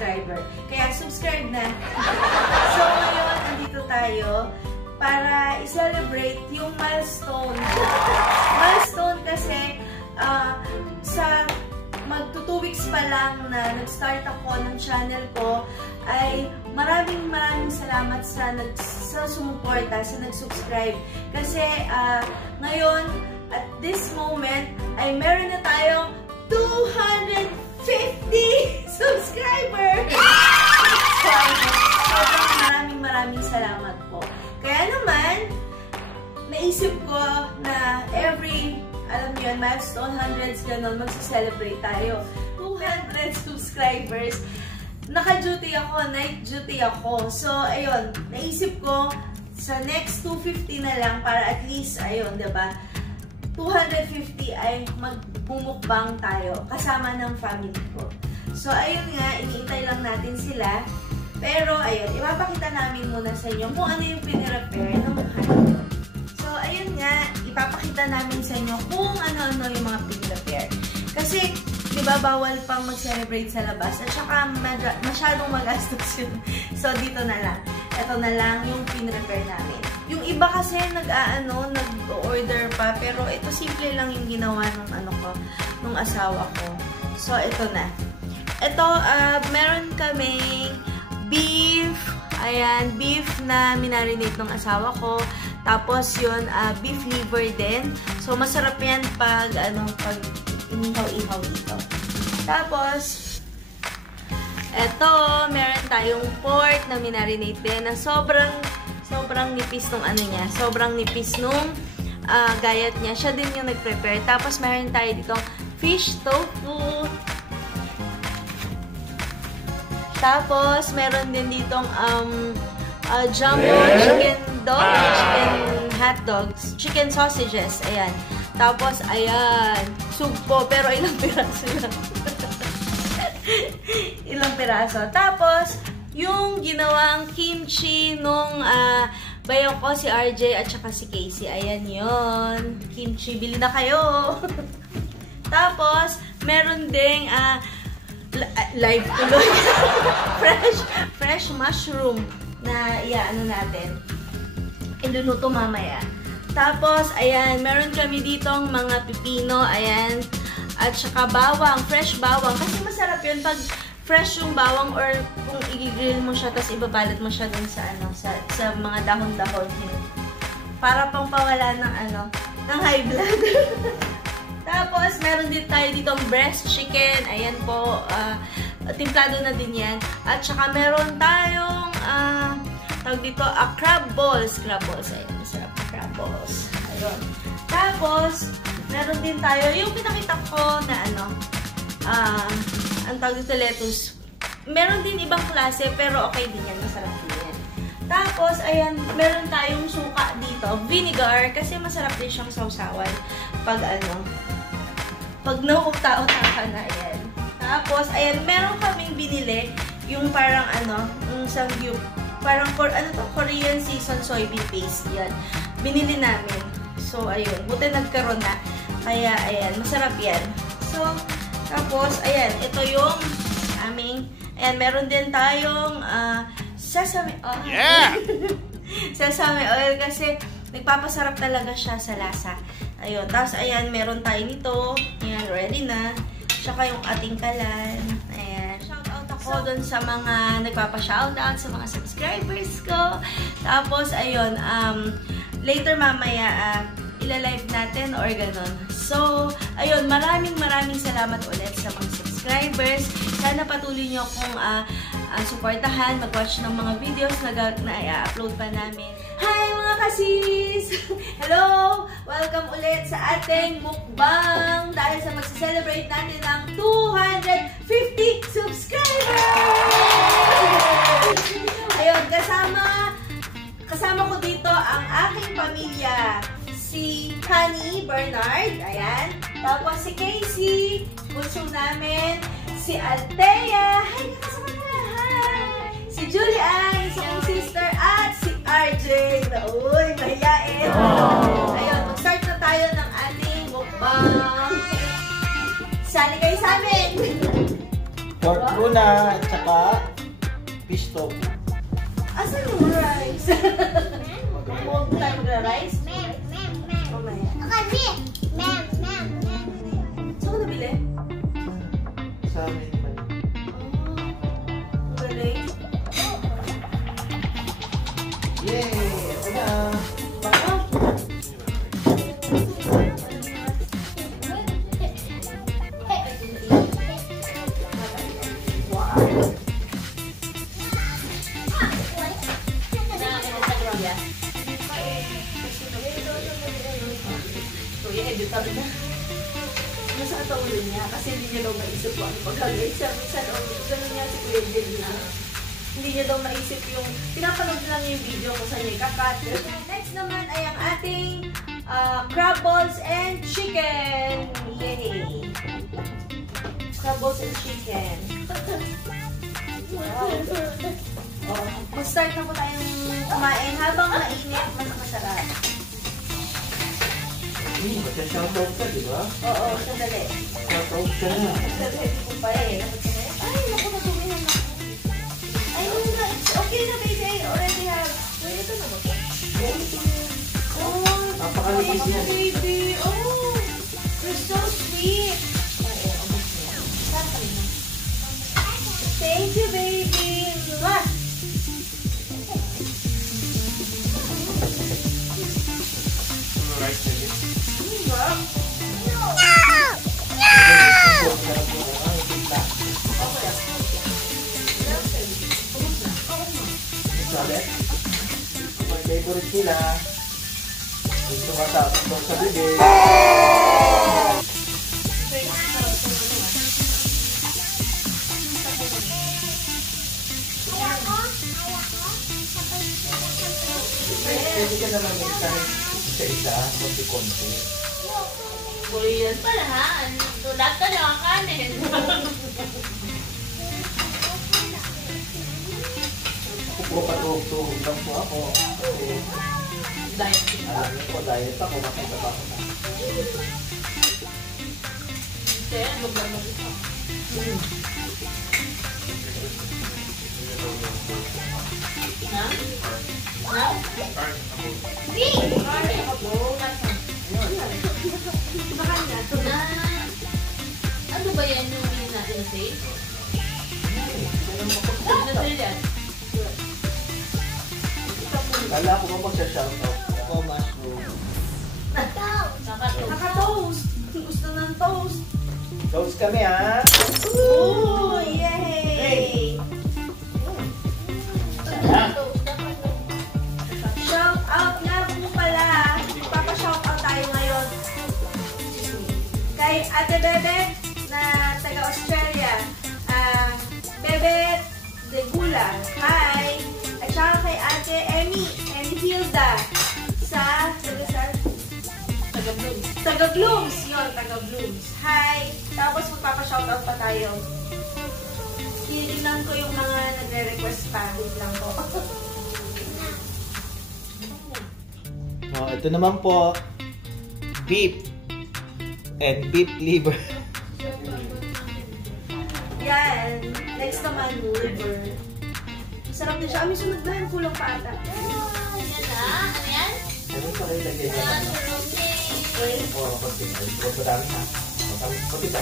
subscriber. Kaya subscribe na. So ngayon, andito tayo para i-celebrate yung milestone. Milestone kasi sa magto 2 weeks pa lang na nag-start ako ng channel ko, ay maraming salamat sa sumuporta, sa nag-subscribe. Kasi ngayon, at this moment, ay meron na tayong 250 subscribers! So, maraming salamat po. Kaya naman, naisip ko na alam niyo yun, milestone, hundreds, gano'n, magsa-celebrate tayo. 200 subscribers. Naka-duty ako, night duty ako. So, ayun, naisip ko, sa next 250 na lang, para at least, ayun, diba, 250 ay magmumukbang tayo, kasama ng family ko. So, ayun nga, iniintay lang natin sila. Pero, ayun, ipapakita namin muna sa inyo kung ano yung pinirepare ng hotdog. So, ayun nga, ipapakita namin sa inyo kung ano-ano yung mga pinirepare. Kasi, di ba, bawal pang mag-celebrate sa labas at saka masyadong magastos yun. So, dito na lang. Ito na lang yung pinirepare namin. Yung iba kasi nag-order pa, pero ito simple lang yung ginawa nung asawa ko. So, ito na. Ito, meron kaming beef. Ayan, beef na minarinate ng asawa ko. Tapos yun, beef liver din. So, masarap yan pag inihaw-ihaw dito. Tapos, eto, meron tayong pork na minarinate din na sobrang nipis nung niya. Sobrang nipis nung gayat niya. Siya din yung nag-prepare. Tapos, meron tayo ditong fish tofu. Tapos, meron din ditong jumbo chicken hotdogs, chicken sausages, ayan. Tapos, ayan, sugpo, pero ilang piraso lang. Ilang piraso. Tapos, yung ginawang kimchi nung bayaw ko, si RJ at saka si Casey. Ayan yun. Kimchi, bili na kayo. Tapos, meron ding live tuloy. fresh mushroom na natin. Iluluto mamaya. Tapos, ayan, meron kami ditong mga pipino, ayan, at saka bawang, fresh bawang. Kasi masarap yun pag fresh yung bawang or kung i-grill mo siya, tapos ibabalat mo siya dun sa mga dahon-dahon. Para pang pawala ng high blood. Tapos, meron din tayo ditong breast chicken. Ayan po, timplado na din yan. At saka meron tayong, tawag dito, crab balls. Crab balls, ayan. Masarap na crab balls. Ayun. Tapos, meron din tayo, yung pinakita ko na ang tawag dito, lettuce. Meron din ibang klase, pero okay din yan. Masarap din yan. Tapos, ayan, meron tayong suka dito. Vinegar, kasi masarap din siyang sausawan. Pag naukta-uta ka na, ayan. Tapos, ayan, meron kaming binili yung parang yung sangyup. Parang, Korean seasoned soybean paste. Yan. Binili namin. So, ayun. Buti nagkaroon na. Kaya, ayan, masarap yan. So, tapos, ayan, ito yung ayan, meron din tayong sesame oil. Yeah! Sesame oil kasi nagpapasarap talaga siya sa lasa. Ayun. Tapos, ayan, meron tayo nito. Ayan, ready na. Tsaka yung ating kalan. Ayan. Shoutout ako dun sa mga nagpapa-shoutout, sa mga subscribers ko. Tapos, ayun, later mamaya, ilalive natin or ganon. So, ayun, maraming salamat ulit sa mga subscribers. Sana patuloy nyo akong supportahan, mag-watch ng mga videos na i-upload pa namin. Hi mga kasis! Hello! Welcome ulit sa ating mukbang dahil sa magsa-celebrate natin ng 250 subscribers! Ayun, kasama ko dito ang aking pamilya. Si Honey Bernard, ayan. Tapos si Casey, bunso namin. Si Althea, hi, kasama na, hi. Si Julian, isang sister, at si RJ, na uy, mahiyain. Ayun, mag-start na tayo ng ating mukbang. Sali kayo sa amin! Pork tuna at saka fish tofu. Asan yung rice? Huwag tayo magra-rice? Mamaya. Saan ko nabili? Sa amin naman. Ang galing. Yay! Ito na! Nasa kataulo niya kasi hindi niya daw maisip kung ano pagkagay. Sabi sa loob, gano'n niya si Kuya Jelly na hindi niya daw maisip yung pinapanood lang yung video kung saan niya ikakat. Next naman ay ang ating crab balls and chicken. Yay! Crab balls and chicken. Wow. Oh, mag-start na po tayong kumain habang mainit, mas masarap. Magsa-shoutout ka, di ba? Oo, sandali. Shoutout ka na. Sandali ko pa eh. Ay, naku, natumihan na. Ay, it's okay na, baby. I already have. Wait, ito na ba ito? Oh, napakalinis niya. Baby. Oh, you're so sweet. Thank you, baby. Mwah! My favorite nila. Yung tumatapos doon sa bibig. Pwede ka naman yung kahit isa-isa, konti-konti. Korean pala ha? Tulad ka na ang kanin. Puro patuhog-tuhog lang po ako. Kasi Diet. alam niyo po, diet ako. Makita pa ako na. Kaya maglamag ito. Na? Na? Na? Ano ba yan yung hindi natin na-save? Na-save yan? Kala ko ba magsha-shoutout ako, mushroom. Naka-toast. Gusto ng toast. Toast kami ha. Ooh, yay! Shout out nga po pala. Papa-shout out tayo ngayon. Kay Ate Bebet na taga-Australia. Bebet de Gula. Hi! At saka kay Ate Emmy Hilda sa Taga-blooms. Taga-Blooms. Yun, Taga-Blooms. Hi! Tapos magpapa-shoutout pa tayo. Hinignan ko yung mga nagre-request pa. Wait lang po. Oh, ito naman po, beef and beef liver. Yan. Next naman, liver. Masarap din siya. May sunod na yung kulang pa ata. Yan ha? Ano yan? Ano pa kayo lagay sa Yan, ano? roomie. Oo, konti. Huwag ba dami ha? Konti ba?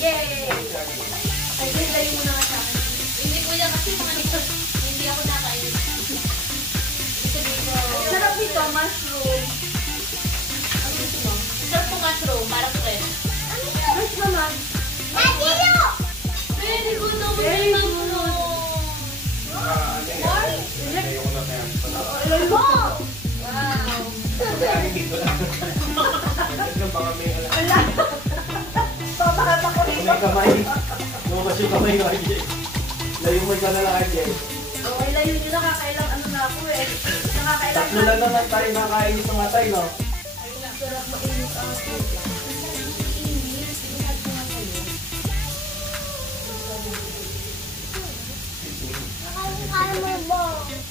Yay! Ay, layo mo na nga sa akin. Hindi ko yan kasi mga nito. Hindi ako nakain. Ito dito. Sarap nito, mushroom. Ano gusto mo? Sarap po mushroom. Parang fresh. Fresh naman. Very good naman Very yung good. mushroom. Wow! Wala. Papakat ako May rito. kamay. Lumabas yung kamay ko, RJ. Layo mo ka na lang, RJ. Okay, layo nyo. Nakakailang ano na ako eh. Nakakailang Tatlo lang naman tayo nakain nito nga tayo, no? Sarap mainit ang food.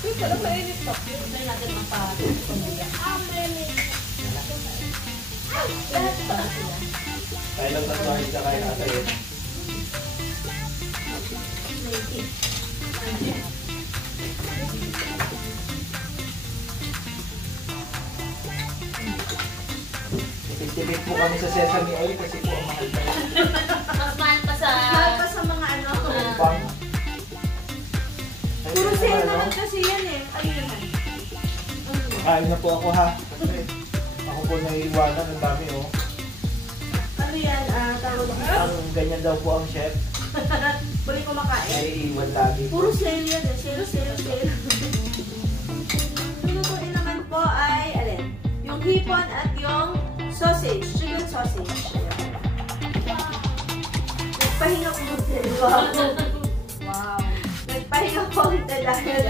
Uy, sarap mainit pa. Tignan natin ang pamilya. Lahat ba sila? Tayo lang tatlo, hindi ka kaya natayin. Tipid po kami sa sesame oil kasi po ang mahal pa. Mas mahal pa sa... Mahal pa sa mga ano. Bang. Puro sale naman kasi yan eh. Ayun naman. Kain na po ako ha. Kasi ako po naiiwanan ng dami oh. Ano yan? Tawag dito? Ang ganyan daw po ang chef. Balik ko makain. Naiiwan lagi. Puro sale yan eh. Sale. Lulutuin naman po ay, alin? Yung hipon at yung sausage. Chicken sausage. Nagpahinga ko Wow. Nagpahinga konti dahil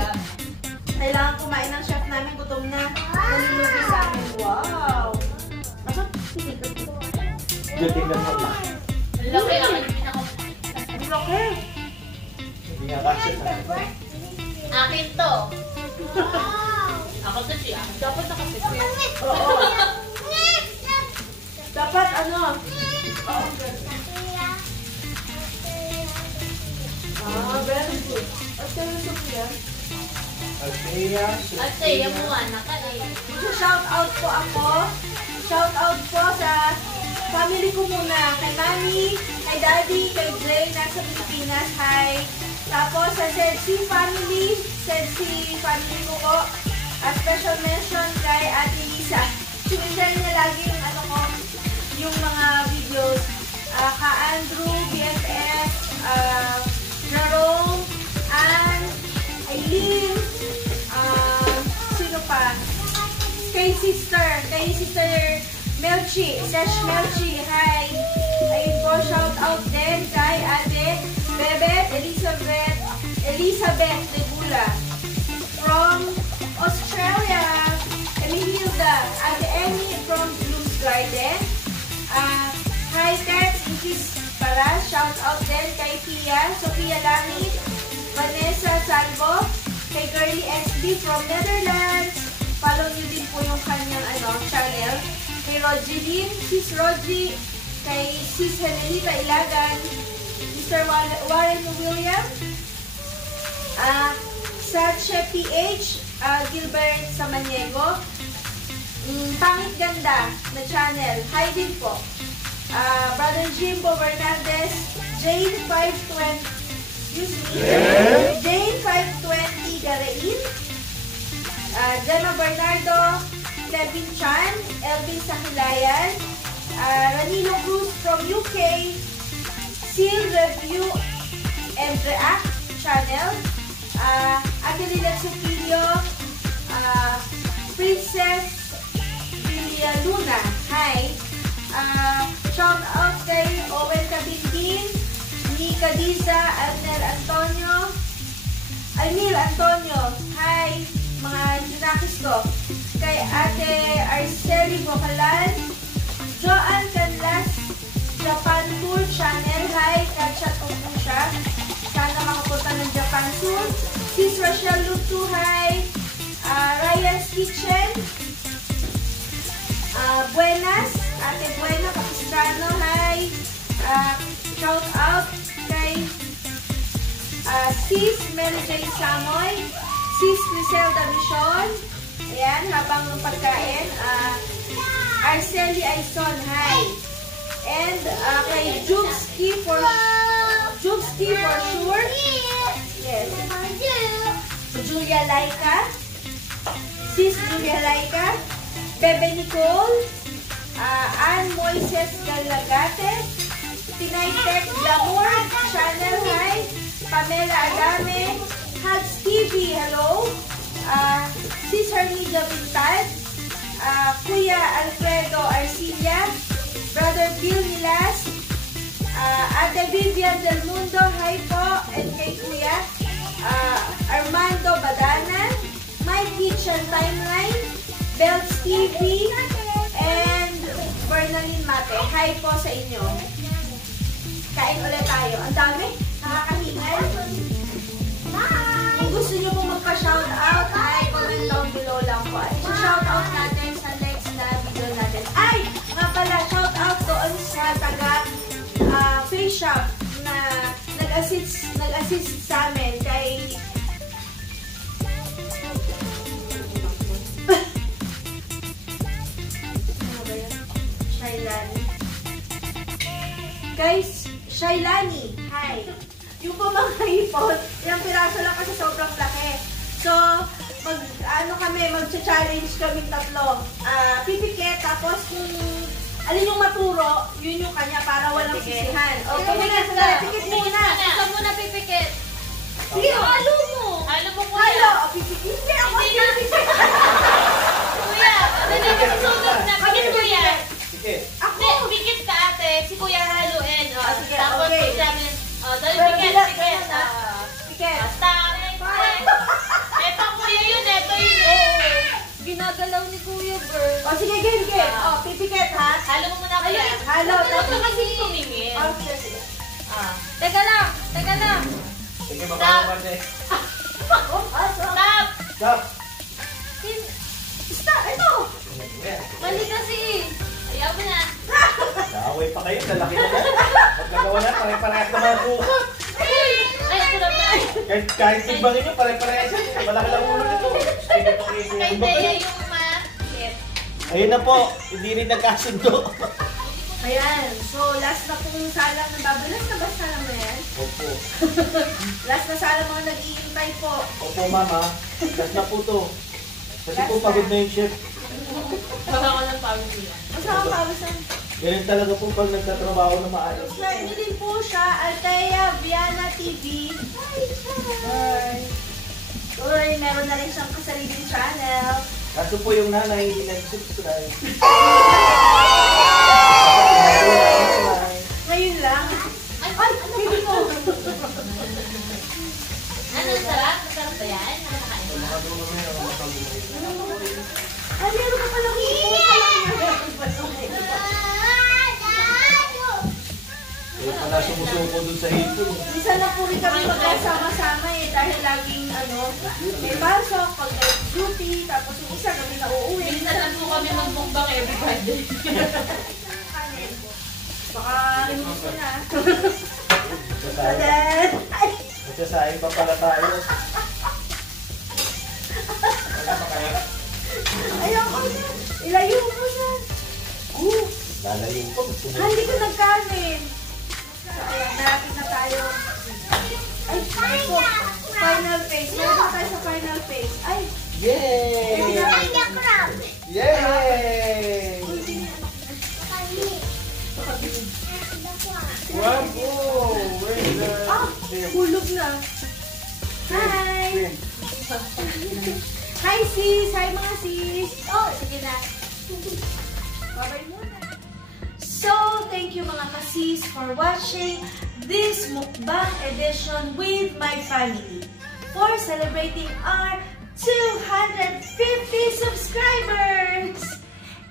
kailangan kumain ng chef namin. Gutom na. Nalulugi sa amin. Wow. Ako, Good thing lang ako. Laki ang hindi ako. ang laki. Hindi nga kasi sa akin. Akin to. Ako to siya. Dapat nakasip. Oo. Dapat ano? Very good. At kaya Sophia? Althea. At say, yung mga nakain. Shout out po ako. Shout out po sa family ko muna. Kay Mami, kay Daddy, kay Dre, nasa Pilipinas. Hi. Tapos sa ZC family. ZC family ko po. A special mention kay Ate Lisa. Sinishare niya lagi yung ano ko, yung mga videos. Ka Andrew, BFF, Jerome, Ann, Aileen, sino pa? Kay Sister Melchi, Sesh Melchi, hi! Ayun po, shout out din kay Ate Bebet Elizabeth Regula. From Australia, Emihilda, Ate Emmy from Bloom's Garden. Hi Tex, Ikis para, shout out din kay Tia, Sophia Langit, Vanessa Salvo, kay Girly SB from Netherlands. Follow nyo din po yung kanyang channel. Kay Rogelyn, Sis Rogie, kay Sis Henelita Ilagan, Mr. Warren William, Sache PH, Gilbert Samaniego, Pangit Ganda na channel. Hi din po. Brother Jimbo Bernaldez, Jane 520, excuse me, Jane 520 Garain, Gemma Bernardo, Kevin Chan, Elvin Sahilayan, Ranilo Cruz from UK, Seal Review and React channel, Ate Lilet Supilio, Princess Villa Luna, hi. Shout out kay Owen Cabindin, ni Cadiza, Almir Antonio, hi mga junakis ko, kay Ate Arceli Bocalan, Joan Canlas, Japan Tour channel, hi, kachat ko po siya, sana makapunta ng Japan Tour, Sis Rachel Lutu, hi, Ryan's Kitchen, Buenas, Ate Buena Capistrano, hi, shout out kay Sis Mary Jane Samoy, Sis Griselda Michon, ayan, habang ng pagkain, Arceli Aison, hi, and kay Jubski for sure, yes, Julia Laika, Sis Julia Laika, Bebe Nicole, Ann Moises Galagate, Pinay Tech Glamour channel, hi, Pamela Adame, Hugs TV, hello, Sis Hernidia Bintad, Kuya Alfredo Arcilla, Brother Bill Milas, Ate Vivian Del Mundo, hi po, and kay Kuya Armando Badana, My Kitchen Timeline, Belts TV, and Bernalyn Mate. Hi po sa inyo. Kain ulit tayo. Ang dami. Nakakahingal. Kung gusto nyo pong magpa-shoutout, ay comment down below lang po. At shoutout natin sa next na video natin. Ay! Nga pala, shoutout doon sa taga face shop na nag-assist mag-assist sa amin kay Shailani. Guys, Shailani, hi. Yung po mga hipon, ilang piraso lang kasi sobrang laki. So, mag-challenge kami tatlo. Pipikit, tapos kung alin yung maturo, yun yung kanya para walang sisihan. O, pipikit muna. Ikaw muna pipikit. Sige, halo mo. Halo mo kuya. Halo, pipikit. Hindi ako pipikit. Kuya, dali kasi sugat na. Pikit kuya. Sige. Ako. Hindi, pikit ka ate. Si kuya haluin. Sige, Tapos okay. examine. Dali Pero pikit, bilang, pikit. Pikit. Basta. Ito kuya yun, ito yun. Ginagalaw ni Kuya Bird. O, sige, game. O, pipikit, ha? Halo mo muna kuya. Halo. Huwag na kasi tumingin. Sige. Teka lang. Sige, makakamad eh. Stop! Stop! Stop, ito. Mali kasi. Ayaw mo na. Naaway pa kayo, lalaki na yan. Pagkagawa na, pare-parehas naman ang buka. Ay, sarap na. Kahit timbangin nyo, pare-parehas yan. Malaki lang ulo nito. Kay Dea yung ma-hit. Ayun na po, hindi rin nagkasundo. Ayan. So, last na pong salang ng babo. Last na ba salang na yan? Opo. Last na salang mga nag-iintay po. Opo, mama. Last na po to. Kasi po pagod na yung chef. Baka ko ng pagod nila. Masama pa ba saan? Ganyan talaga po pag nagtatrabaho na maayos. Subscribe nyo din po siya, Althea Viana TV. Hi! Uy, meron na rin siyang kasariling channel. Kaso po yung nanay hindi nag-subscribe. Ngayon lang. Ay, hindi ko. Ano, sarap? Masarap ba yan? Nakakain mo? Ay, meron ka palang hipon. Eh, pala sumusuko dun sa hipon. Minsan na po rin kami magkasama-sama eh. Dahil laging may pasok, pag may duty, tapos yung isa kami na uuwi. Minsan lang po kami magmukbang every Friday. Baka rinus ko na. Magsasahin. Ay! Magsasahin pa pala tayo. Wala pa kaya? Ayoko na. Ilayo mo na. Lalayo po. Hindi ko nagkanin. So, ayan, narapit na tayo. Ay, final phase. Meron na tayo sa final phase. Ay! Yay! Yay! Wow! Where's the... Hulog na. Hi! Hi sis! Hi mga sis! Oh, sige na. Bye-bye muna. So, thank you mga kasis for watching this mukbang edition with my family for celebrating our 250 subscribers!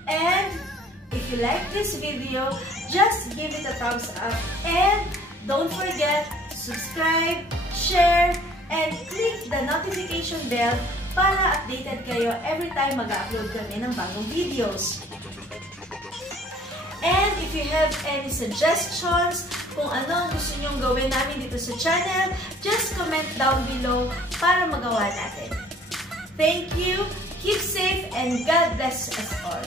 And if you like this video, just give it a thumbs up and don't forget subscribe, share, and click the notification bell para updated kayo every time mag-upload kami ng bagong videos. And if you have any suggestions kung ano ang gusto nyong gawin namin dito sa channel, just comment down below para magawa natin. Thank you, keep safe, and God bless us all.